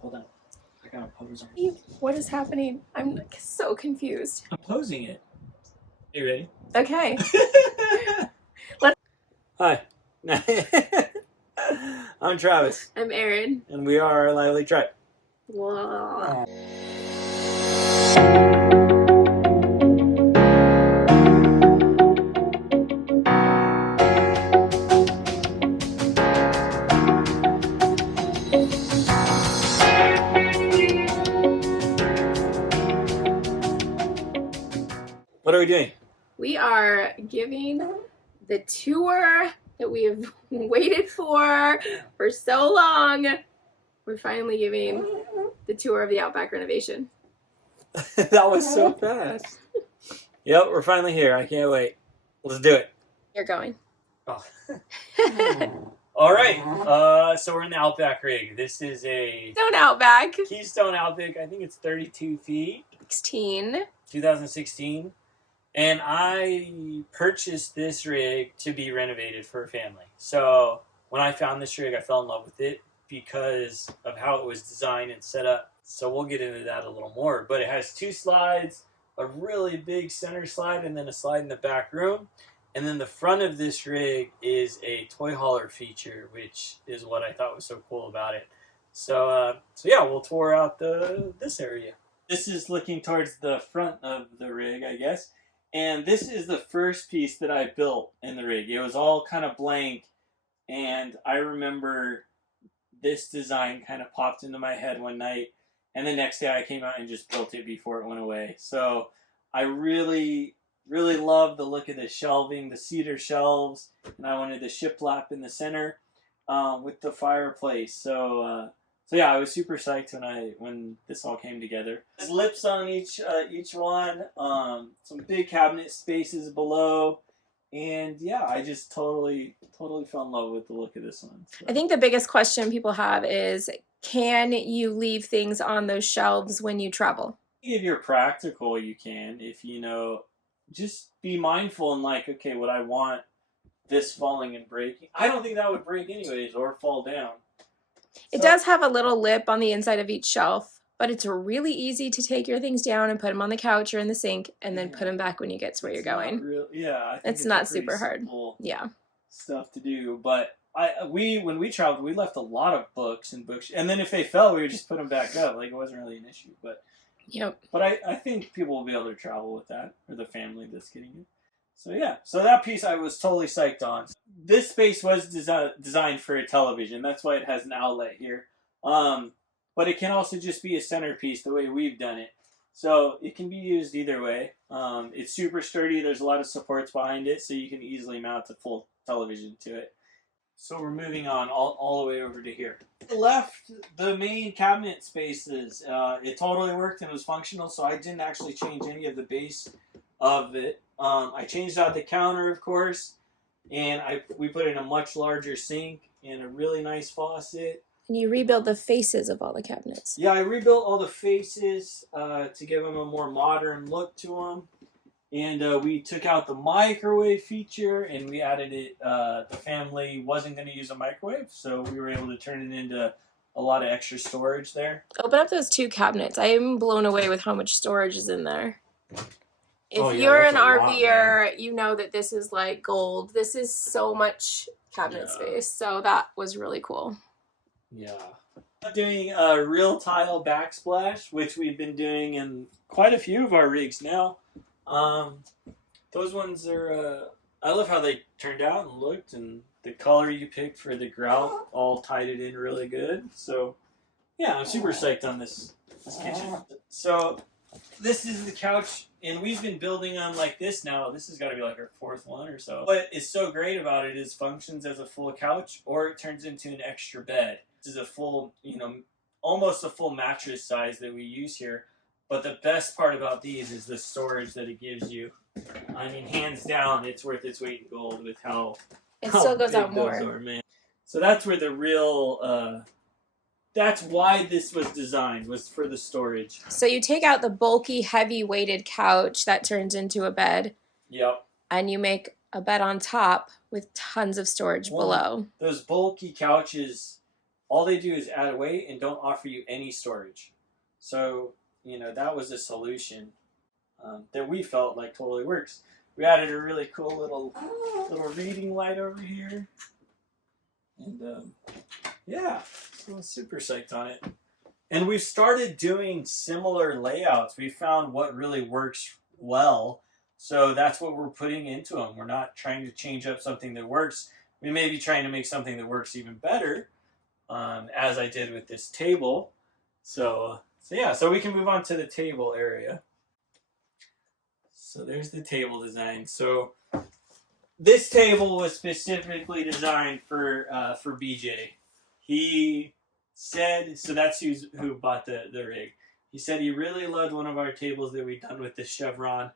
Hold on. I gotta pose on. What is happening? I'm so confused. I'm posing it. You ready? Okay. Hi. I'm Travis. I'm Erin. And we are our Lively Tribe. Whoa. What are we doing? We are giving the tour that we have waited for so long. We're finally giving the tour of the Outback renovation. That was so fast. Yep, we're finally here. I can't wait. Let's do it. You're going. Oh. All right. So we're in the Outback Rig. This is a Keystone Outback. Keystone Outback. I think it's 32 feet. 16. 2016. And I purchased this rig to be renovated for a family. So when I found this rig, I fell in love with it because of how it was designed and set up. So we'll get into that a little more. But it has 2 slides, a really big center slide, and then a slide in the back room. And then the front of this rig is a toy hauler feature, which is what I thought was so cool about it. So yeah, we'll tour out this area. This is looking towards the front of the rig, I guess. And this is the first piece that I built in the rig. It was all kind of blank, and I remember this design kind of popped into my head one night, and the next day I came out and just built it before it went away. So I really, really love the look of the shelving, the cedar shelves, and I wanted the shiplap in the center with the fireplace. So yeah, I was super psyched when this all came together. There's lips on each one, some big cabinet spaces below, and yeah, I just totally fell in love with the look of this one. So. I think the biggest question people have is, can you leave things on those shelves when you travel? If you're practical, you can. If you know, just be mindful and like, okay, would I want this falling and breaking? I don't think that would break anyways or fall down. It does have a little lip on the inside of each shelf, but it's really easy to take your things down and put them on the couch or in the sink and then put them back when you get to where you're going. I think it's not super hard. Yeah. Stuff to do, but when we traveled, we left a lot of books, and then if they fell, we would just put them back up. Like, it wasn't really an issue, but yep. But I think people will be able to travel with that, or the family that's getting it. So yeah, so that piece I was totally psyched on. This space was designed for a television. That's why it has an outlet here. But it can also just be a centerpiece the way we've done it. So it can be used either way. It's super sturdy. There's a lot of supports behind it, so you can easily mount a full television to it. So we're moving on all the way over to here. I left the main cabinet spaces. It totally worked and was functional, so I didn't actually change any of the base of it. I changed out the counter, of course, and we put in a much larger sink and a really nice faucet. And you rebuild the faces of all the cabinets. Yeah, I rebuilt all the faces to give them a more modern look to them. And we took out the microwave feature, and we added it. The family wasn't going to use a microwave, so we were able to turn it into a lot of extra storage there. Open up those 2 cabinets. I am blown away with how much storage is in there. If you're an RVer, you know that this is like gold. This is so much cabinet space, so that was really cool. Yeah. I'm doing a real tile backsplash, which we've been doing in quite a few of our rigs now. Those ones are, I love how they turned out and looked, and the color you picked for the grout all tied it in really good. So yeah, I'm super psyched on this kitchen. So this is the couch, and we've been building them like this now. This has got to be like our 4th one or so. What is so great about it is functions as a full couch, or it turns into an extra bed. This is a full, almost a full mattress size that we use here. But the best part about these is the storage that it gives you. I mean, hands down, it's worth its weight in gold with how it still goes out more. Man. So that's where the real, that's why this was designed, was for the storage. So you take out the bulky, heavy-weighted couch that turns into a bed. Yep. And you make a bed on top with tons of storage below. Those bulky couches all they do is add weight and don't offer you any storage. So, that was a solution that we felt like totally works. We added a really cool little reading light over here. And yeah, so I'm super psyched on it. And we've started doing similar layouts. We found what really works well. So that's what we're putting into them. We're not trying to change up something that works. We may be trying to make something that works even better, as I did with this table. So yeah, so we can move on to the table area. So there's the table design. So this table was specifically designed for BJ. He said, so that's who bought the rig. He said he really loved one of our tables that we'd done with the Chevron.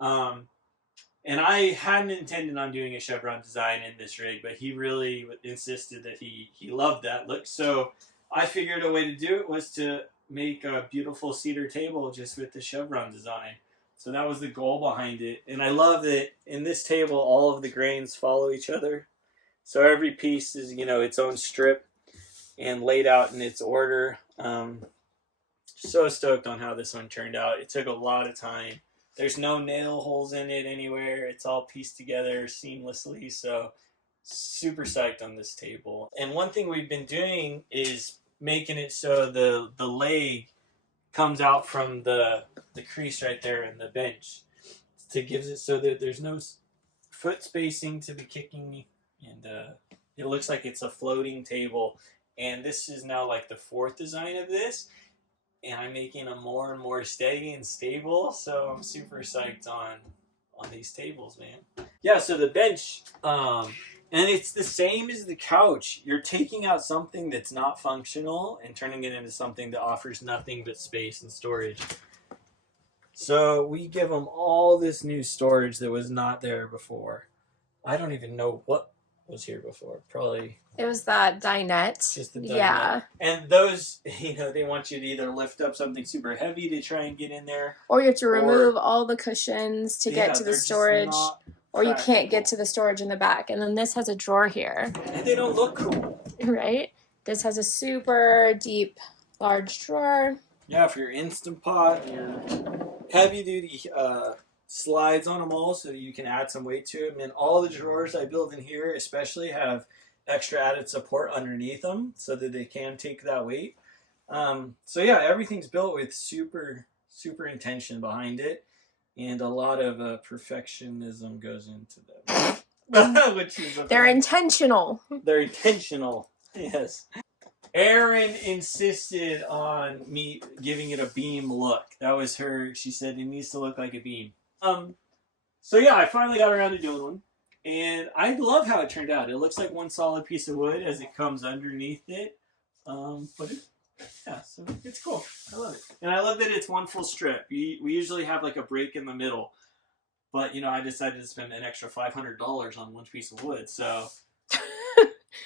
And I hadn't intended on doing a Chevron design in this rig, but he really insisted that he loved that look. So I figured a way to do it was to make a beautiful cedar table just with the Chevron design. So that was the goal behind it. And I love that in this table, all of the grains follow each other. So every piece is, its own strip and laid out in its order. So stoked on how this one turned out. It took a lot of time. There's no nail holes in it anywhere. It's all pieced together seamlessly. So super psyched on this table. And one thing we've been doing is making it so the leg comes out from the crease right there in the bench to gives it so that there's no foot spacing to be kicking, and it looks like it's a floating table. And this is now like the 4th design of this, and I'm making them more and more steady and stable. So I'm super psyched on these tables, man. Yeah, so the bench, and it's the same as the couch. You're taking out something that's not functional and turning it into something that offers nothing but space and storage. So we give them all this new storage that was not there before. I don't even know what was here before. Probably it was that dinette. Just the dinette. Yeah. And those, they want you to either lift up something super heavy to try and get in there, or you have to remove all the cushions to get to the storage, or you can't get to the storage in the back. And then this has a drawer here. And they don't look cool. Right? This has a super deep, large drawer. Yeah, for your Instant Pot and your heavy-duty slides on them all so that you can add some weight to them. And all the drawers I build in here especially have extra added support underneath them so that they can take that weight. So yeah, everything's built with super intention behind it, and a lot of perfectionism goes into them. Which is They're intentional. They're intentional, yes. Erin insisted on me giving it a beam look. That was her. She said it needs to look like a beam. So yeah, I finally got around to doing one. And I love how it turned out. It looks like one solid piece of wood as it comes underneath it. So it's cool. I love it. And I love that it's one full strip. We usually have like a break in the middle. But, I decided to spend an extra $500 on one piece of wood. So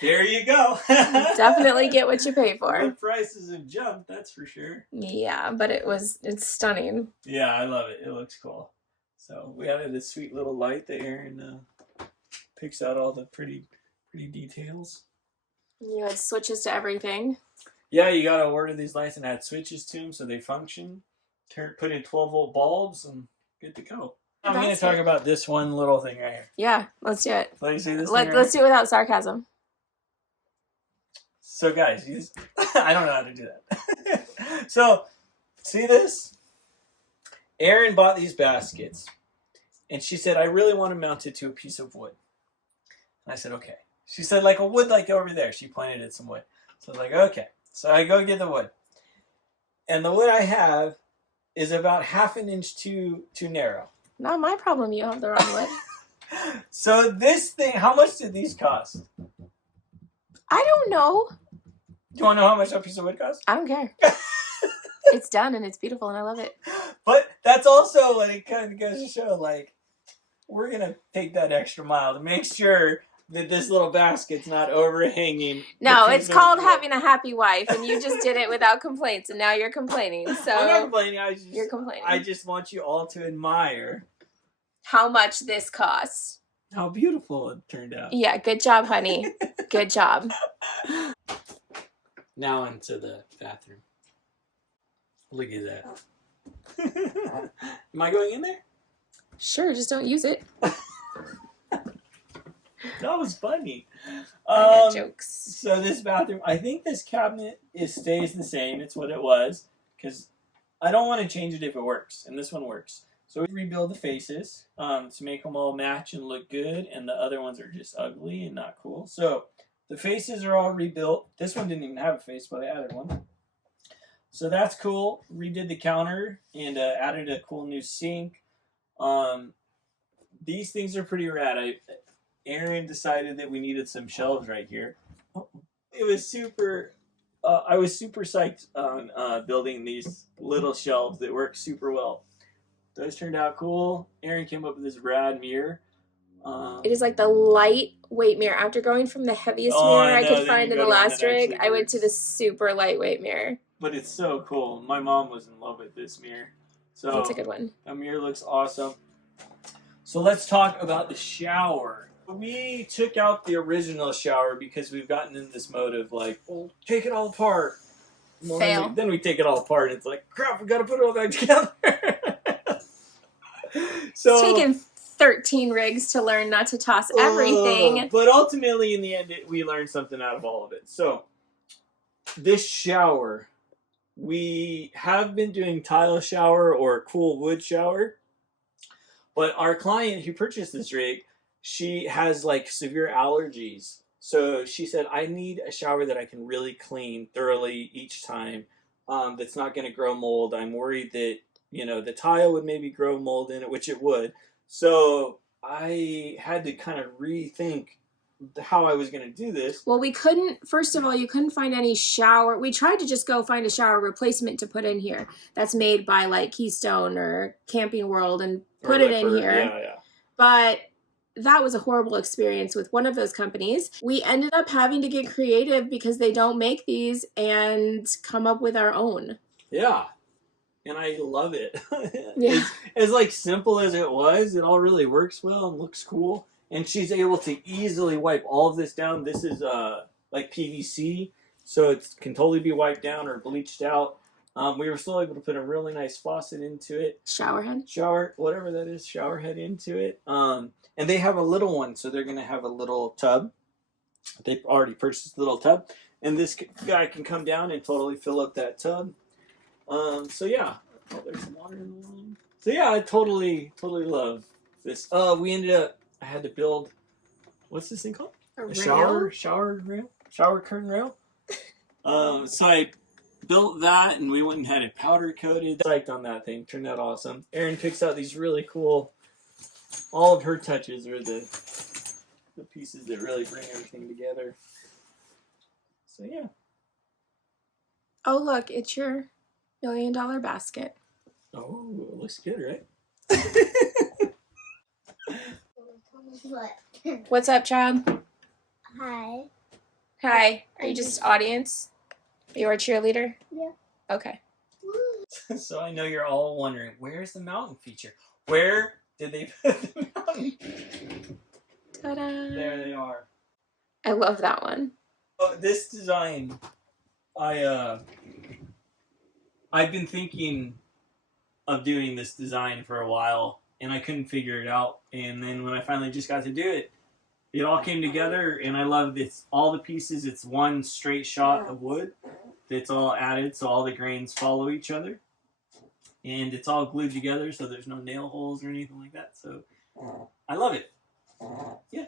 there you go. Definitely get what you pay for. The prices have jumped, that's for sure. Yeah, but it's stunning. Yeah, I love it. It looks cool. So we added this sweet little light that Erin picks out all the pretty details. You had switches to everything. Yeah, you gotta order these lights and add switches to them so they function. Put in 12-volt bulbs and good to go. I'm going to talk about this one little thing right here. Yeah, let's do it. Let's do this. Let's do it without sarcasm. So guys, I don't know how to do that. So, see this? Erin bought these baskets, and she said, I really want to mount it to a piece of wood. And I said, okay. She said, like a wood like over there. She pointed at some wood. So I was like, okay. So I go get the wood. And the wood I have is about half an inch too narrow. Not my problem you have the wrong wood. So this thing, how much did these cost? I don't know. Do you want to know how much a piece of wood costs? I don't care. It's done and it's beautiful and I love it. But that's also what it kind of goes to show, like, we're going to take that extra mile to make sure that this little basket's not overhanging. No, it's called having a happy wife, and you just did it without complaints, and now you're complaining. So I'm not complaining. You're complaining. I just want you all to admire how much this costs. How beautiful it turned out. Yeah, good job, honey. Good job. Now into the bathroom. Look at that. Am I going in there? Sure, just don't use it. That was funny. I got jokes. So this bathroom, I think this cabinet stays the same. It's what it was, because I don't want to change it if it works, and this one works. So we rebuild the faces to make them all match and look good, and the other ones are just ugly and not cool. So the faces are all rebuilt. This one didn't even have a face, but I added one. So that's cool. Redid the counter and added a cool new sink. These things are pretty rad. Aaron decided that we needed some shelves right here. It was super. I was super psyched on building these little shelves that work super well. Those turned out cool. Aaron came up with this rad mirror. It is like the lightweight mirror. After going from the heaviest mirror I could find in the last rig, I went to the super lightweight mirror. But it's so cool. My mom was in love with this mirror. So that's a good one. The mirror looks awesome. So let's talk about the shower. We took out the original shower because we've gotten in this mode of like, well, take it all apart. Well, Fail. Then we take it all apart and it's like, crap, we got to put it all back together. So it's taken 13 rigs to learn not to toss everything. But ultimately, in the end, we learned something out of all of it. So this shower, we have been doing tile shower or cool wood shower. But our client who purchased this rig, she has like severe allergies. So she said, I need a shower that I can really clean thoroughly each time. That's not going to grow mold. I'm worried that, the tile would maybe grow mold in it, which it would. So I had to kind of rethink how I was going to do this. Well, first of all, you couldn't find any shower. We tried to just go find a shower replacement to put in here that's made by like Keystone or Camping World and put it in here. Yeah. But that was a horrible experience with one of those companies. We ended up having to get creative because they don't make these and come up with our own. Yeah. And I love it. Yeah. As like simple as it was, it all really works well and looks cool. And she's able to easily wipe all of this down. This is like PVC, so it can totally be wiped down or bleached out. We were still able to put a really nice faucet into it. Shower head? Whatever that is, shower head into it. And they have a little one, so they're going to have a little tub. They've already purchased a little tub. And this guy can come down and totally fill up that tub. So yeah. Oh, there's some water in the room. So yeah, I totally love this. We ended up, I had to build, what's this thing called? A shower rail? Shower curtain rail? So I built that and we went and had it powder coated. Psyched on that thing. Turned out awesome. Erin picks out these really cool, all of her touches are the pieces that really bring everything together. So yeah. Oh, look, it's your $1 million basket. Oh, it looks good, right? What's up, child? Hi. Hi. Are you just audience? Are you our cheerleader? Yeah. Okay. So I know you're all wondering, where's the mountain feature? Where did they put the mountain? Ta-da. There they are. I love that one. Oh, this design, I've been thinking of doing this design for a while, and I couldn't figure it out. And then when I finally just got to do it, it all came together, and I love this. All the pieces, it's one straight shot of wood that's all added, so all the grains follow each other. And it's all glued together, so there's no nail holes or anything like that. So I love it. Yeah,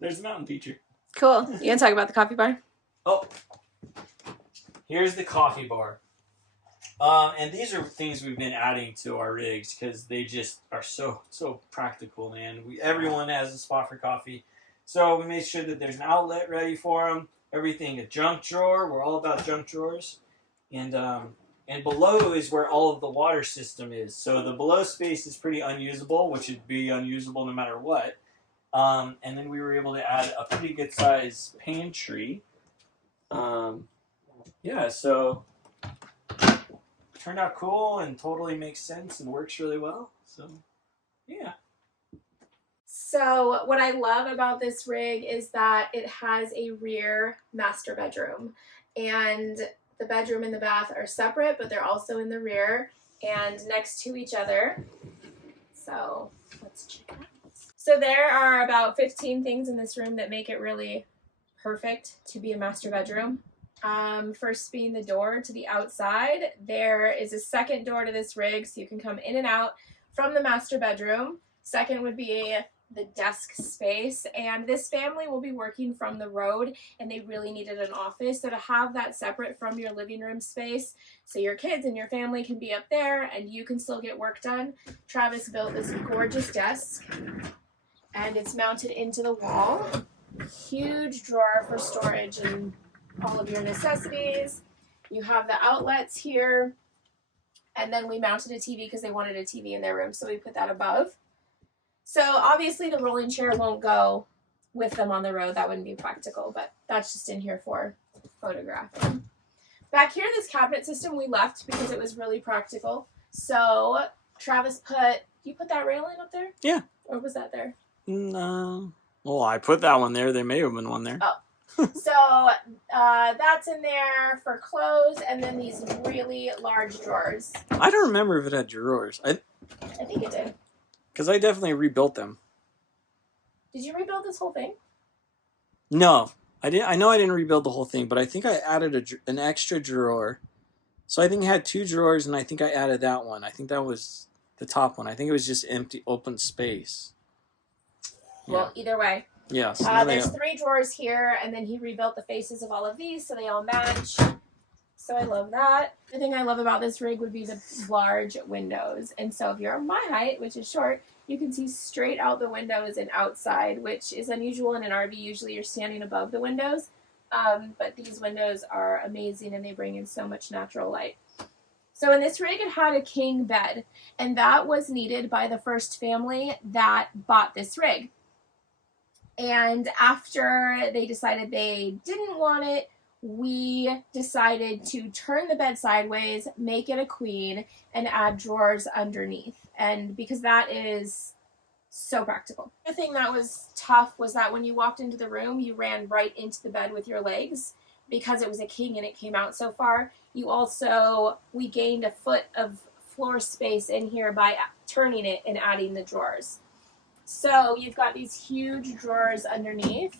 there's the mountain feature. Cool. You gonna talk about the coffee bar? Oh, here's the coffee bar. And these are things we've been adding to our rigs because they just are so practical, man. Everyone has a spot for coffee. So we made sure that there's an outlet ready for them. Everything, a junk drawer. We're all about junk drawers. And below is where all of the water system is. So the below space is pretty unusable, which would be unusable no matter what. And then we were able to add a pretty good size pantry. Yeah, so turned out cool and totally makes sense and works really well. So, yeah. So what I love about this rig is that it has a rear master bedroom. And the bedroom and the bath are separate, but they're also in the rear and next to each other. So let's check it out. So there are about 15 things in this room that make it really perfect to be a master bedroom. First being the door to the outside. There is a second door to this rig, so you can come in and out from the master bedroom. Second would be the desk space, and this family will be working from the road, and they really needed an office, so to have that separate from your living room space so your kids and your family can be up there and you can still get work done, Travis built this gorgeous desk, and it's mounted into the wall. Huge drawer for storage and all of your necessities. You have the outlets here, and then we mounted a TV because they wanted a TV in their room, so we put that above. So obviously the rolling chair won't go with them on the road. That wouldn't be practical, but that's just in here for photographing. Back here, this cabinet system we left because it was really practical. So Travis you put that railing up there? Yeah. Or was that there? No. Well, I put that one there. There may have been one there. Oh. So that's in there for clothes, and then these really large drawers. I don't remember if it had drawers. I think it did. Because I definitely rebuilt them. Did you rebuild this whole thing? No, I didn't. I know I didn't rebuild the whole thing, but I think I added an extra drawer. So I think it had 2 drawers, and I think I added that one. I think that was the top one. I think it was just empty, open space. Well, either way. Yes. There's 3 drawers here, and then he rebuilt the faces of all of these so they all match. So I love that. The thing I love about this rig would be the large windows. And so if you're my height, which is short, you can see straight out the windows and outside, which is unusual in an RV. Usually you're standing above the windows. But these windows are amazing, and they bring in so much natural light. So in this rig, it had a king bed, and that was needed by the first family that bought this rig. And after they decided they didn't want it, we decided to turn the bed sideways, make it a queen, and add drawers underneath. And because that is so practical. The thing that was tough was that when you walked into the room, you ran right into the bed with your legs because it was a king and it came out so far. We gained a foot of floor space in here by turning it and adding the drawers. So you've got these huge drawers underneath.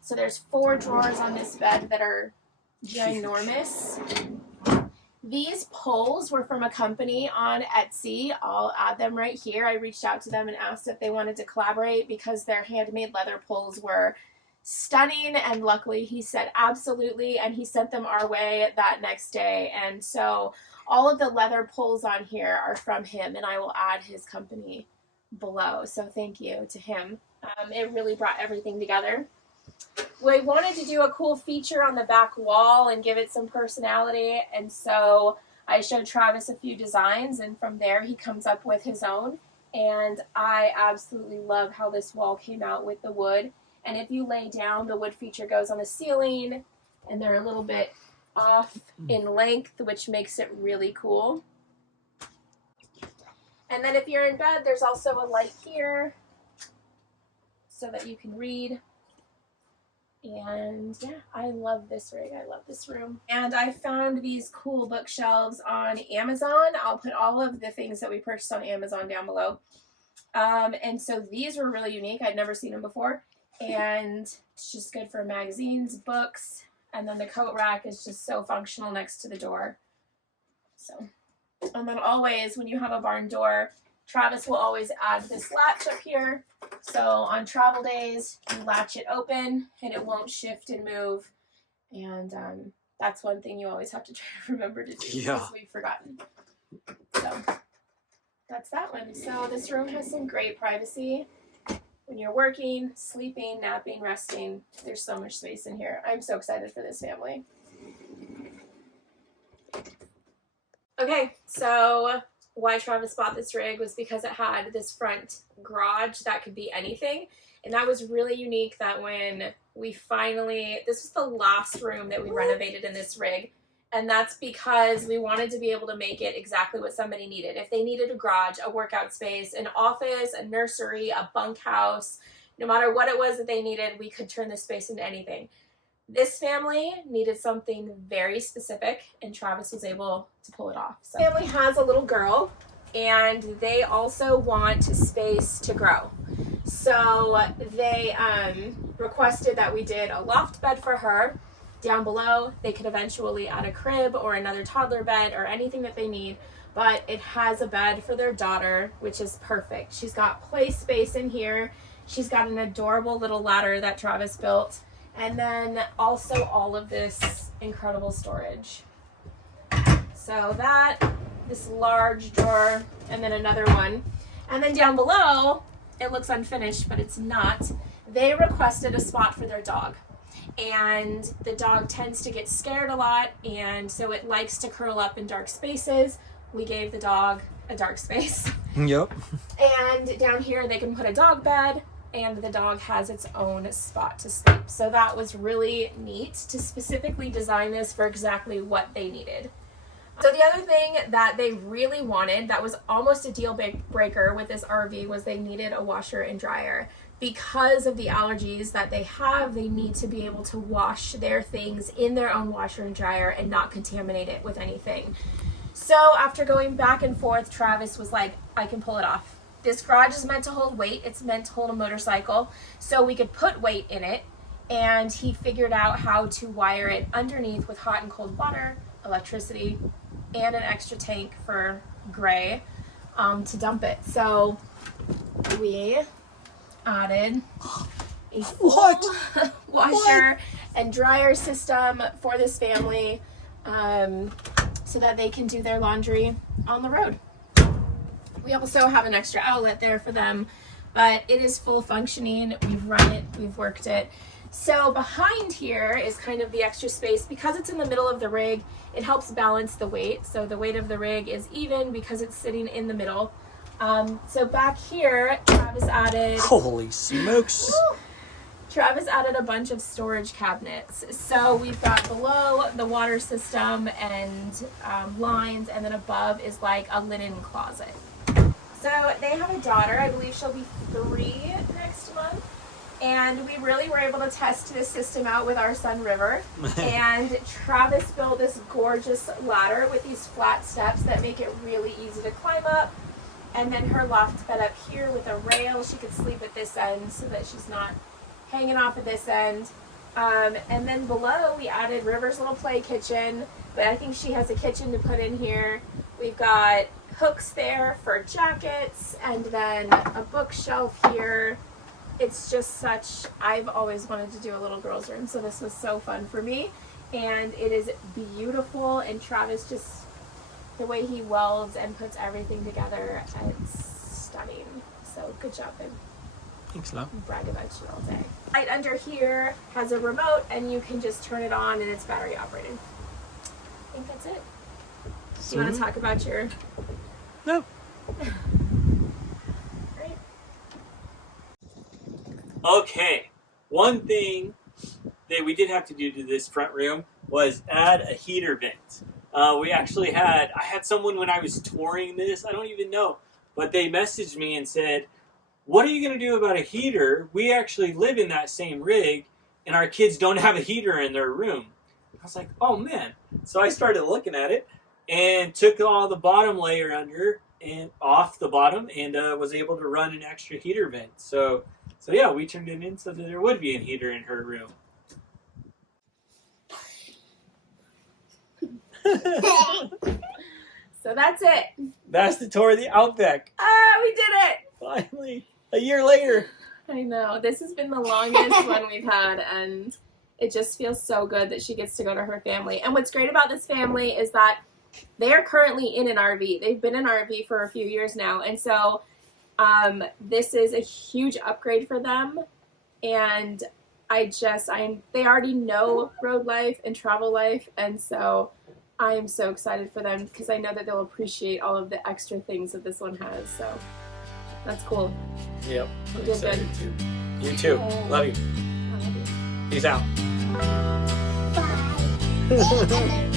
So there's 4 drawers on this bed that are ginormous. These poles were from a company on Etsy. I'll add them right here. I reached out to them and asked if they wanted to collaborate because their handmade leather poles were stunning, and luckily he said absolutely, and he sent them our way that next day. And so all of the leather poles on here are from him, and I will add his company below. So thank you to him. It really brought everything together. We wanted to do a cool feature on the back wall and give it some personality, and so I showed Travis a few designs, and from there he comes up with his own. And I absolutely love how this wall came out with the wood. And if you lay down, the wood feature goes on the ceiling, and they're a little bit off in length, which makes it really cool. And then if you're in bed, there's also a light here so that you can read. And yeah, I love this rig. I love this room. And I found these cool bookshelves on Amazon. I'll put all of the things that we purchased on Amazon down below. And so these were really unique. I'd never seen them before. And it's just good for magazines, books, and then the coat rack is just so functional next to the door. So, and then always when you have a barn door, Travis will always add this latch up here. So on travel days, you latch it open and it won't shift and move. And that's one thing you always have to try to remember to do because we've forgotten. So that's that one. So this room has some great privacy. When you're working, sleeping, napping, resting, there's so much space in here. I'm so excited for this family. Okay, so why Travis bought this rig was because it had this front garage that could be anything. And that was really unique that when we this was the last room that we renovated in this rig. And that's because we wanted to be able to make it exactly what somebody needed. If they needed a garage, a workout space, an office, a nursery, a bunkhouse, no matter what it was that they needed, we could turn this space into anything. This family needed something very specific, and Travis was able to pull it off. So, family has a little girl, and they also want space to grow. So they requested that we did a loft bed for her. Down below, they could eventually add a crib or another toddler bed or anything that they need, but it has a bed for their daughter, which is perfect. She's got play space in here. She's got an adorable little ladder that Travis built, and then also all of this incredible storage. So this large drawer, and then another one. And then down below, it looks unfinished, but it's not. They requested a spot for their dog. And the dog tends to get scared a lot, and so it likes to curl up in dark spaces. We gave the dog a dark space. Yep. And down here they can put a dog bed, and the dog has its own spot to sleep. So that was really neat to specifically design this for exactly what they needed. So the other thing that they really wanted, that was almost a deal breaker with this RV, was they needed a washer and dryer. Because of the allergies that they have, they need to be able to wash their things in their own washer and dryer and not contaminate it with anything. So after going back and forth, Travis was like, I can pull it off. This garage is meant to hold weight. It's meant to hold a motorcycle, so we could put weight in it. And he figured out how to wire it underneath with hot and cold water, electricity, and an extra tank for Gray to dump it. So we added a full washer and dryer system for this family so that they can do their laundry on the road. We also have an extra outlet there for them, but it is full functioning. We've run it, we've worked it. So behind here is kind of the extra space. Because it's in the middle of the rig, it helps balance the weight. So the weight of the rig is even because it's sitting in the middle. So back here, Travis added... Holy smokes! Travis added a bunch of storage cabinets. So we've got below the water system and lines, and then above is like a linen closet. So they have a daughter. I believe she'll be 3 next month. And we really were able to test this system out with our son, River. And Travis built this gorgeous ladder with these flat steps that make it really easy to climb up. And then her loft bed up here with a rail. She could sleep at this end so that she's not hanging off at this end. And then below we added River's little play kitchen, but I think she has a kitchen to put in here. We've got hooks there for jackets, and then a bookshelf here. It's just such, I've always wanted to do a little girl's room, so this was so fun for me. And it is beautiful, and Travis just, the way he welds and puts everything together, it's stunning. So good job, babe. Thanks, love. Brag about you all day. Right under here has a remote, and you can just turn it on, and it's battery operated. I think that's it. Do you want to talk about your... No. Great. Okay. One thing that we did have to do to this front room was add a heater vent. I had someone when I was touring this, I don't even know, but they messaged me and said, what are you going to do about a heater? We actually live in that same rig, and our kids don't have a heater in their room. I was like, oh man. So I started looking at it and took all the bottom layer under and off the bottom, and was able to run an extra heater vent. So yeah, we turned it in so that there would be a heater in her room. So that's it. That's the tour of the Outback. We did it. Finally, a year later. I know. This has been the longest one we've had, and it just feels so good that she gets to go to her family. And what's great about this family is that they are currently in an RV. They've been in an RV for a few years now, and so this is a huge upgrade for them. And they already know road life and travel life, and so I am so excited for them because I know that they'll appreciate all of the extra things that this one has. So that's cool. Yep. You did good. Too. You too. Love you. I love you. Peace out. Bye.